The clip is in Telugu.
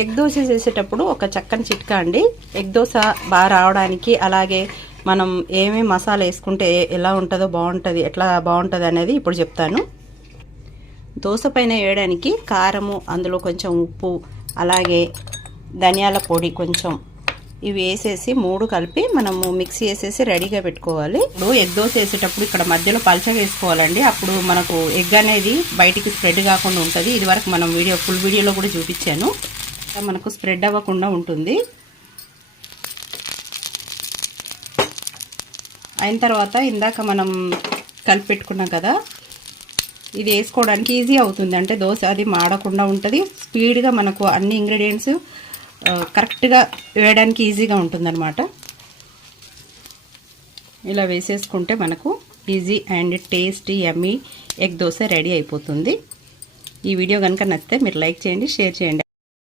ఎగ్ దోశ చేసేటప్పుడు ఒక చక్కని చిట్కా అండి. ఎగ్ దోశ బాగా రావడానికి, అలాగే మనం ఏమేమి మసాలా వేసుకుంటే ఎలా ఉంటుందో బాగుంటుంది, ఎట్లా బాగుంటుంది అనేది ఇప్పుడు చెప్తాను. దోశ పైన వేయడానికి కారము, అందులో కొంచెం ఉప్పు, అలాగే ధనియాల పొడి కొంచెం, ఇవి వేసేసి 3 కలిపి మనము మిక్సీ వేసేసి రెడీగా పెట్టుకోవాలి. ఇప్పుడు ఎగ్ దోశ వేసేటప్పుడు ఇక్కడ మధ్యలో పల్చగా వేసుకోవాలండి. అప్పుడు మనకు ఎగ్ అనేది బయటికి స్ప్రెడ్ కాకుండా ఉంటుంది. ఇది వరకు మనం ఫుల్ వీడియోలో కూడా చూపించాను. మనకు స్ప్రెడ్ అవ్వకుండా ఉంటుంది. అయిన తర్వాత ఇందాక మనం కలిపి పెట్టుకున్నాం కదా, ఇది వేసుకోవడానికి ఈజీ అవుతుంది. అంటే దోశ అది మాడకుండా ఉంటుంది. స్పీడ్గా మనకు అన్ని ఇంగ్రీడియంట్స్ కరెక్ట్గా వేయడానికి ఈజీగా ఉంటుందన్నమాట. ఇలా వేసేసుకుంటే మనకు easy and tasty yummy egg dosa ready అయిపోతుంది. ఈ వీడియో కనుక నచ్చితే మీరు లైక్ చేయండి, షేర్ చేయండి.